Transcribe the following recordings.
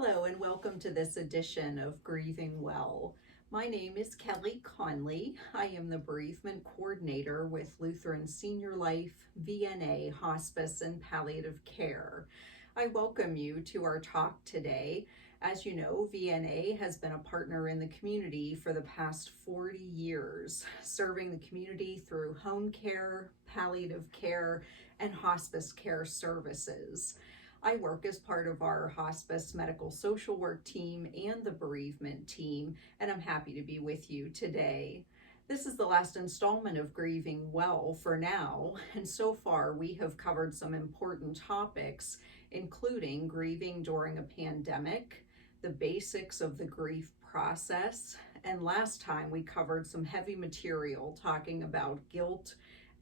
Hello and welcome to this edition of Grieving Well. My name is Kelli Connolly. I am the bereavement coordinator with Lutheran Senior Life, VNA, Hospice, and Palliative Care. I welcome you to our talk today. As you know, VNA has been a partner in the community for the past 40 years, serving the community through home care, palliative care, and hospice care services. I work as part of our hospice medical social work team and the bereavement team, and I'm happy to be with you today. This is the last installment of Grieving Well for now, and so far we have covered some important topics, including grieving during a pandemic, the basics of the grief process, and last time we covered some heavy material talking about guilt,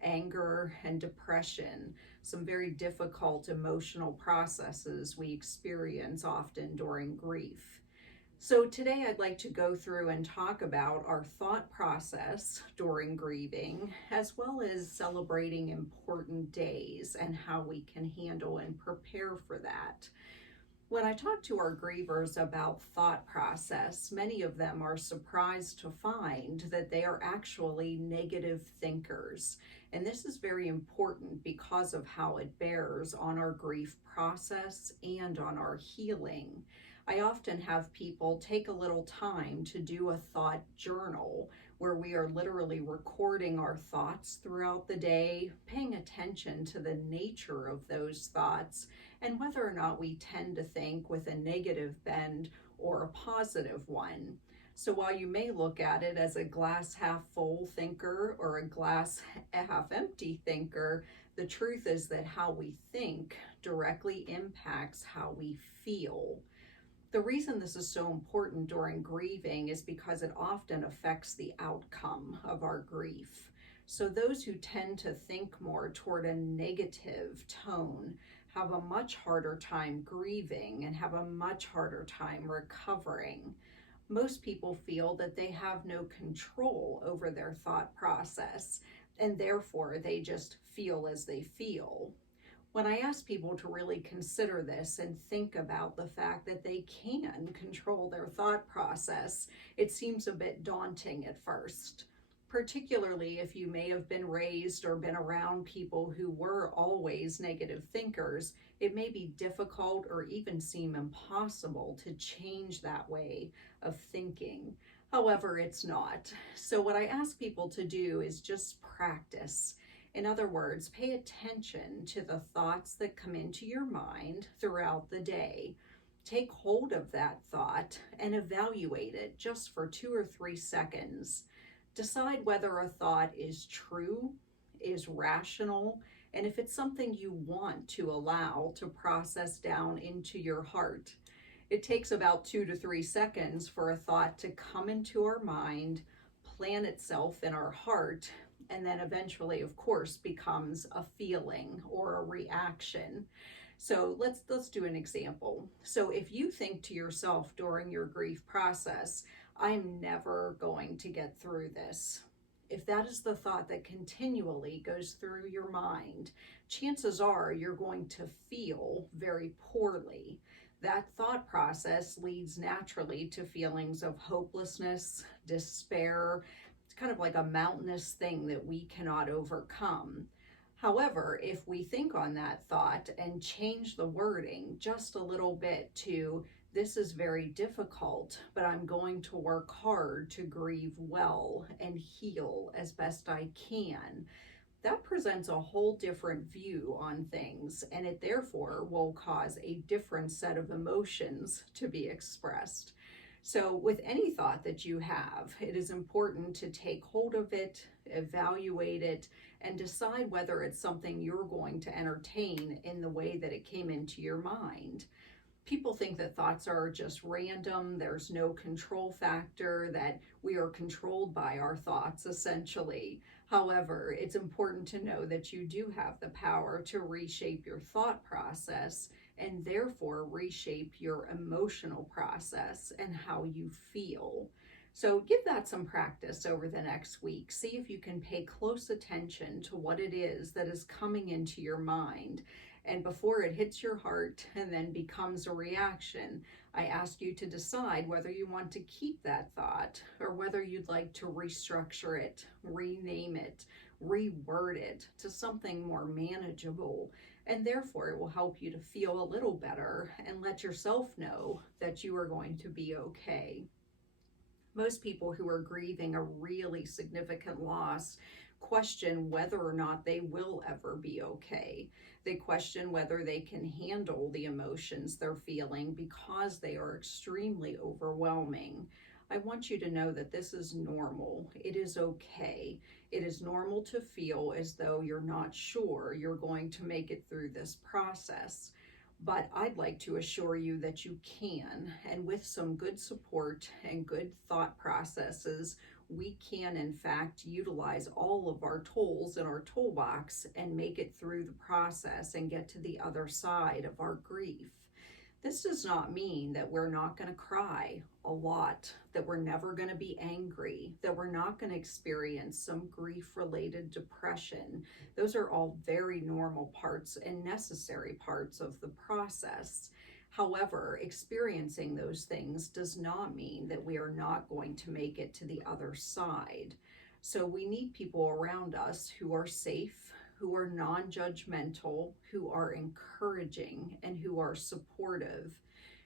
anger, and depression, some very difficult emotional processes we experience often during grief. So today I'd like to go through and talk about our thought process during grieving, as well as celebrating important days and how we can handle and prepare for that. When I talk to our grievers about thought process, many of them are surprised to find that they are actually negative thinkers. And this is very important because of how it bears on our grief process and on our healing. I often have people take a little time to do a thought journal where we are literally recording our thoughts throughout the day, paying attention to the nature of those thoughts, and whether or not we tend to think with a negative bend or a positive one. So while you may look at it as a glass half full thinker or a glass half empty thinker, the truth is that how we think directly impacts how we feel. The reason this is so important during grieving is because it often affects the outcome of our grief. So those who tend to think more toward a negative tone have a much harder time grieving and have a much harder time recovering. Most people feel that they have no control over their thought process, and therefore they just feel as they feel. When I ask people to really consider this and think about the fact that they can control their thought process, it seems a bit daunting at first. Particularly if you may have been raised or been around people who were always negative thinkers, it may be difficult or even seem impossible to change that way of thinking. However, it's not. So what I ask people to do is just practice. In other words, pay attention to the thoughts that come into your mind throughout the day. Take hold of that thought and evaluate it just for 2 or 3 seconds. Decide whether a thought is true, is rational, and if it's something you want to allow to process down into your heart. It takes about 2 to 3 seconds for a thought to come into our mind, plant itself in our heart, and then eventually, of course, becomes a feeling or a reaction. So let's do an example. So if you think to yourself during your grief process, I'm never going to get through this. If that is the thought that continually goes through your mind, chances are you're going to feel very poorly. That thought process leads naturally to feelings of hopelessness, despair. It's kind of like a mountainous thing that we cannot overcome. However, if we think on that thought and change the wording just a little bit to, this is very difficult, but I'm going to work hard to grieve well and heal as best I can, that presents a whole different view on things, and it therefore will cause a different set of emotions to be expressed. So with any thought that you have, it is important to take hold of it, evaluate it, and decide whether it's something you're going to entertain in the way that it came into your mind. People think that thoughts are just random, there's no control factor, that we are controlled by our thoughts essentially. However, it's important to know that you do have the power to reshape your thought process and therefore reshape your emotional process and how you feel. So give that some practice over the next week. See if you can pay close attention to what it is that is coming into your mind And before it hits your heart and then becomes a reaction, I ask you to decide whether you want to keep that thought or whether you'd like to restructure it, rename it, reword it to something more manageable. And therefore, it will help you to feel a little better and let yourself know that you are going to be okay. Most people who are grieving a really significant loss question whether or not they will ever be okay. They question whether they can handle the emotions they're feeling because they are extremely overwhelming. I want you to know that this is normal. It is okay. It is normal to feel as though you're not sure you're going to make it through this process. But I'd like to assure you that you can, and with some good support and good thought processes, we can in fact utilize all of our tools in our toolbox and make it through the process and get to the other side of our grief. This does not mean that we're not going to cry a lot, that we're never going to be angry, that we're not going to experience some grief-related depression. Those are all very normal parts and necessary parts of the process. However, experiencing those things does not mean that we are not going to make it to the other side. So we need people around us who are safe, who are non-judgmental, who are encouraging, and who are supportive,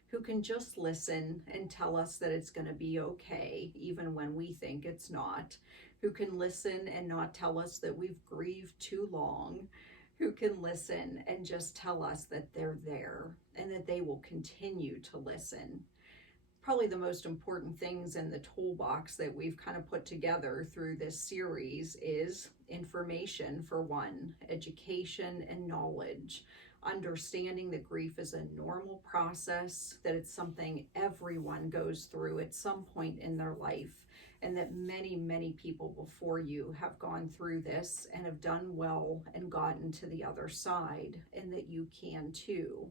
who can just listen and tell us that it's going to be okay, even when we think it's not, who can listen and not tell us that we've grieved too long, who can listen and just tell us that they're there and that they will continue to listen. Probably the most important things in the toolbox that we've kind of put together through this series is information, for one, education and knowledge, understanding that grief is a normal process, that it's something everyone goes through at some point in their life, and that many, many people before you have gone through this and have done well and gotten to the other side, and that you can too.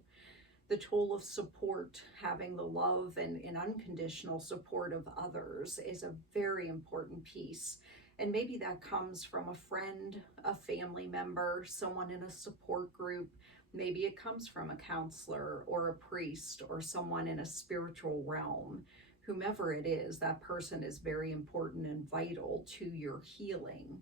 The tool of support, having the love and unconditional support of others, is a very important piece. And maybe that comes from a friend, a family member, someone in a support group. Maybe it comes from a counselor or a priest or someone in a spiritual realm. Whomever it is, that person is very important and vital to your healing.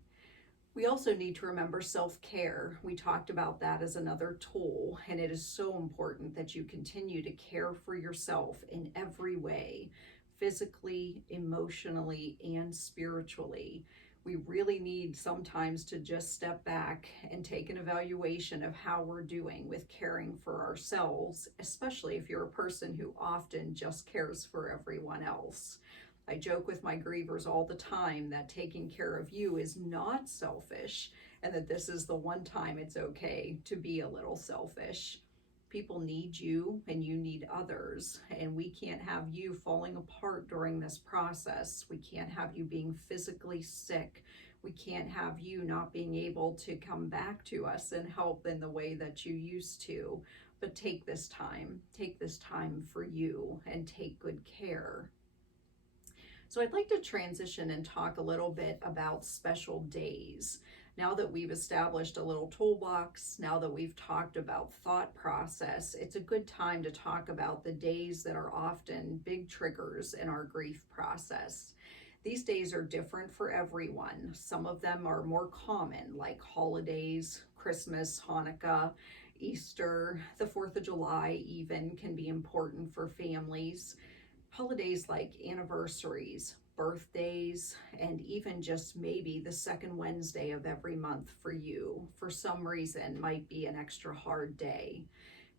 We also need to remember self-care. We talked about that as another tool, and it is so important that you continue to care for yourself in every way, physically, emotionally, and spiritually. We really need sometimes to just step back and take an evaluation of how we're doing with caring for ourselves, especially if you're a person who often just cares for everyone else. I joke with my grievers all the time that taking care of you is not selfish, and that this is the one time it's okay to be a little selfish. People need you and you need others, and we can't have you falling apart during this process. We can't have you being physically sick. We can't have you not being able to come back to us and help in the way that you used to. But take this time for you, and take good care. So I'd like to transition and talk a little bit about special days. Now that we've established a little toolbox, now that we've talked about thought process, it's a good time to talk about the days that are often big triggers in our grief process. These days are different for everyone. Some of them are more common, like holidays, Christmas, Hanukkah, Easter, the 4th of July even can be important for families. Holidays like anniversaries, birthdays, and even just maybe the second Wednesday of every month for you, for some reason, might be an extra hard day.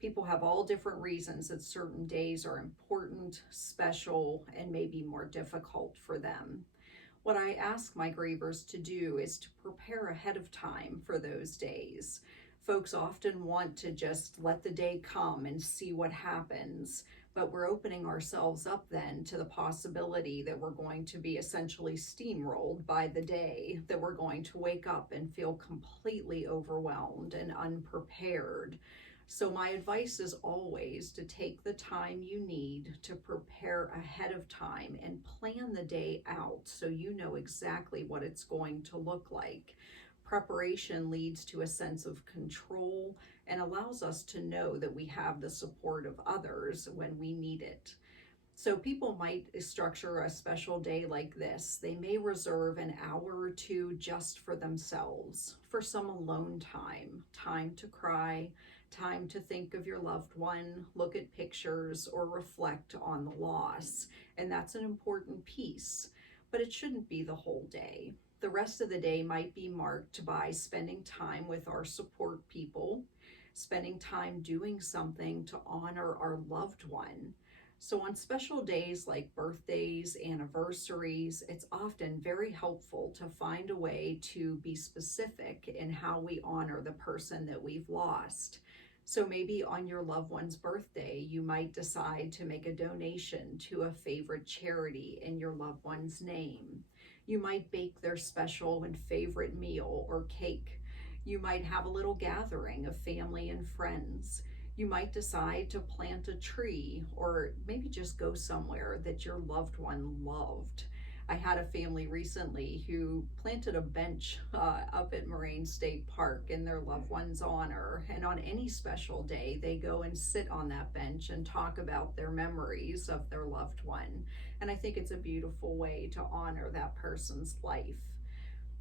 People have all different reasons that certain days are important, special, and maybe more difficult for them. What I ask my grievers to do is to prepare ahead of time for those days. Folks often want to just let the day come and see what happens, but we're opening ourselves up then to the possibility that we're going to be essentially steamrolled by the day, that we're going to wake up and feel completely overwhelmed and unprepared. So my advice is always to take the time you need to prepare ahead of time and plan the day out so you know exactly what it's going to look like. Preparation leads to a sense of control and allows us to know that we have the support of others when we need it. So people might structure a special day like this. They may reserve an hour or two just for themselves, for some alone time, time to cry, time to think of your loved one, look at pictures, or reflect on the loss. And that's an important piece, but it shouldn't be the whole day. The rest of the day might be marked by spending time with our support people, spending time doing something to honor our loved one. So on special days like birthdays, anniversaries, it's often very helpful to find a way to be specific in how we honor the person that we've lost. So maybe on your loved one's birthday, you might decide to make a donation to a favorite charity in your loved one's name. You might bake their special and favorite meal or cake. You might have a little gathering of family and friends. You might decide to plant a tree or maybe just go somewhere that your loved one loved. I had a family recently who planted a bench up at Moraine State Park in their loved one's honor. And on any special day, they go and sit on that bench and talk about their memories of their loved one. And I think it's a beautiful way to honor that person's life.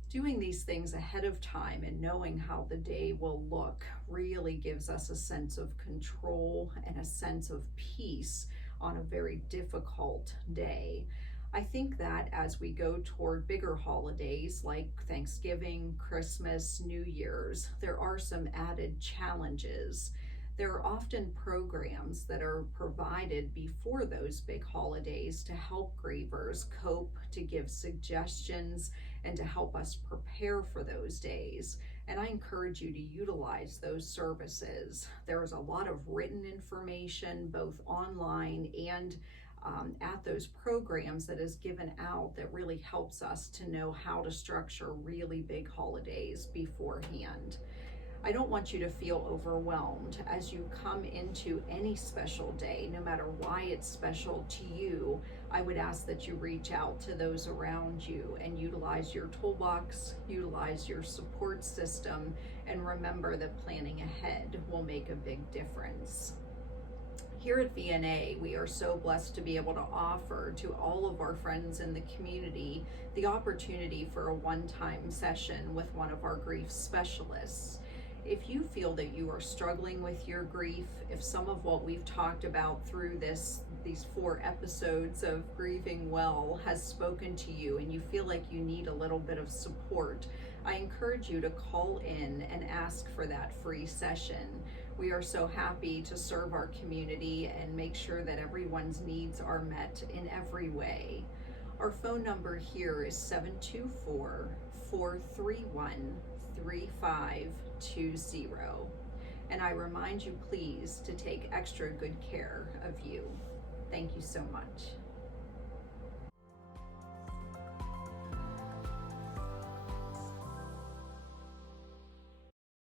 Doing these things ahead of time and knowing how the day will look really gives us a sense of control and a sense of peace on a very difficult day. I think that as we go toward bigger holidays like Thanksgiving, Christmas, New Year's, there are some added challenges. There are often programs that are provided before those big holidays to help grievers cope, to give suggestions, and to help us prepare for those days. And I encourage you to utilize those services. There is a lot of written information, both online and at those programs that is given out that really helps us to know how to structure really big holidays beforehand. I don't want you to feel overwhelmed as you come into any special day, no matter why it's special to you. I would ask that you reach out to those around you and utilize your toolbox, utilize your support system, and remember that planning ahead will make a big difference. Here at VNA, we are so blessed to be able to offer to all of our friends in the community the opportunity for a one-time session with one of our grief specialists. If you feel that you are struggling with your grief, if some of what we've talked about through these 4 episodes of Grieving Well has spoken to you and you feel like you need a little bit of support, I encourage you to call in and ask for that free session. We are so happy to serve our community and make sure that everyone's needs are met in every way. Our phone number here is 724-431-3520. And I remind you, please, to take extra good care of you. Thank you so much.